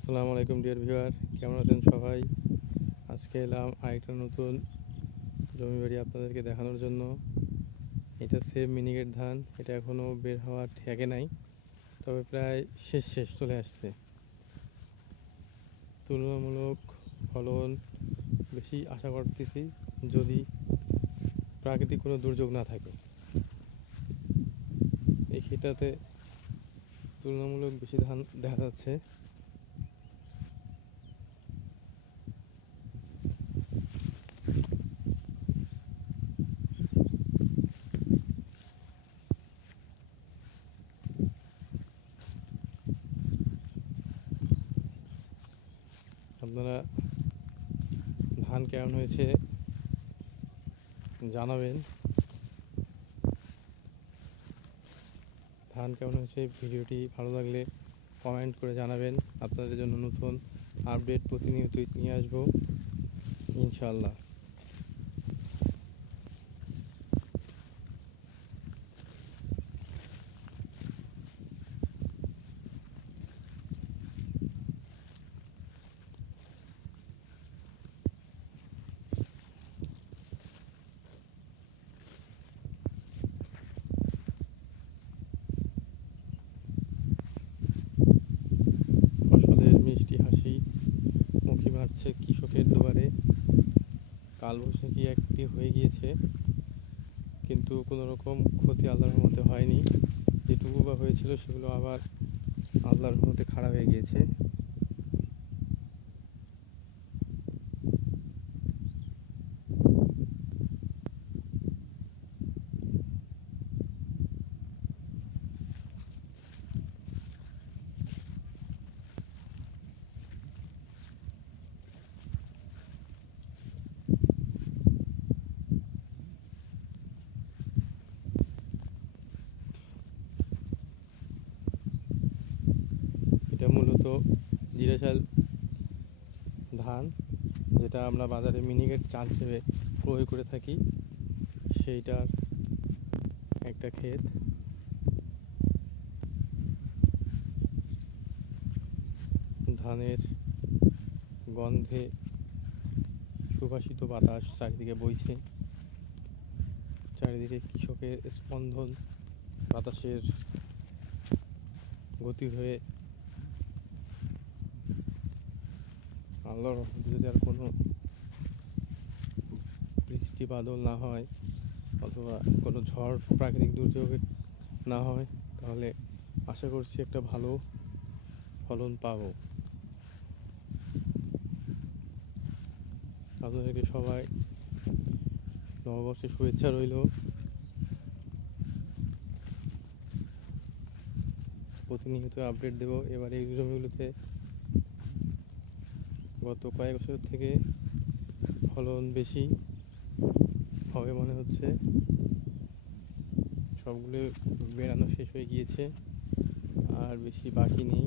আসসালামু আলাইকুম dear viewer, কেমন আছেন সবাই? আজকে এলাম আরেকটা নতুন জমি বাড়ি আপনাদেরকে দেখানোর জন্য। এটা সেম মিনিকেট ধান। এটা এখনও বের হওয়ার ঠেকে নাই, তবে প্রায় শেষ চলে আসছে। তুলনামূলক ফলন বেশি আশা করতেছি, যদি প্রাকৃতিক কোনো দুর্যোগ না থাকে। এই ক্ষেতটাতে তুলনামূলক বেশি ধান দেখা যাচ্ছে। আপনারা ধান কেমন হয়েছে জানাবেন। ধান কেমন হয়েছে, ভিডিওটি ভালো লাগলে কমেন্ট করে জানাবেন। আপনাদের জন্য নতুন আপডেট প্রতিনিয়তই নিয়ে আসবো ইনশাআল্লাহ। ফসলের মিষ্টি হাসি মুখে মারছে কৃষকের দুয়ারে। কালবৈশাখী একটি হয়ে গিয়েছে, কিন্তু কোনো রকম ক্ষতি আল্লাহর রহমতে হয়নি। যেটুকু বা হয়েছিল সেগুলো আবার আল্লাহর রহমতে খারাপ হয়ে গিয়েছে। এটা মূলত জিরা ধান, যেটা আমরা বাজারে মিনিকেট চাল হিসেবে ক্রয় করে থাকি, সেইটার একটা ক্ষেত। ধানের গন্ধে সুবাসিত বাতাস চারিদিকে বইছে। চারিদিকে কৃষকের স্পন্দন বাতাসের গতি হয়ে, আল্লাহর রহমতে যদি আর কোনো বৃষ্টি বাদল না হয় অথবা কোনো ঝড় প্রাকৃতিক দুর্যোগে না হয়, তাহলে আশা করছি একটা ভালো ফলন পাবো। আপনাদেরকে সবাই নববর্ষের শুভেচ্ছা রইল। প্রতিনিয়ত আপডেট দেব। এবার এই জমিগুলোতে গত কয়েক বছর থেকে ফলন বেশি হবে মনে হচ্ছে। সবগুলো বেড়ানো শেষ হয়ে গিয়েছে, আর বেশি বাকি নেই।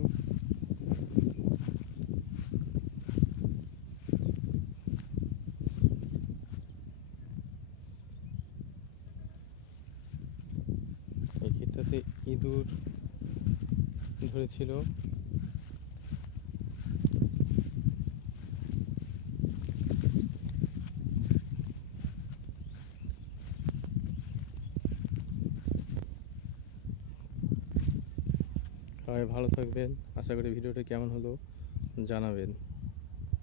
এই ক্ষেতটাতে ইঁদুর ধরেছিল। সবাই ভালো থাকবেন। আশা করি ভিডিওটা কেমন হলো জানাবেন।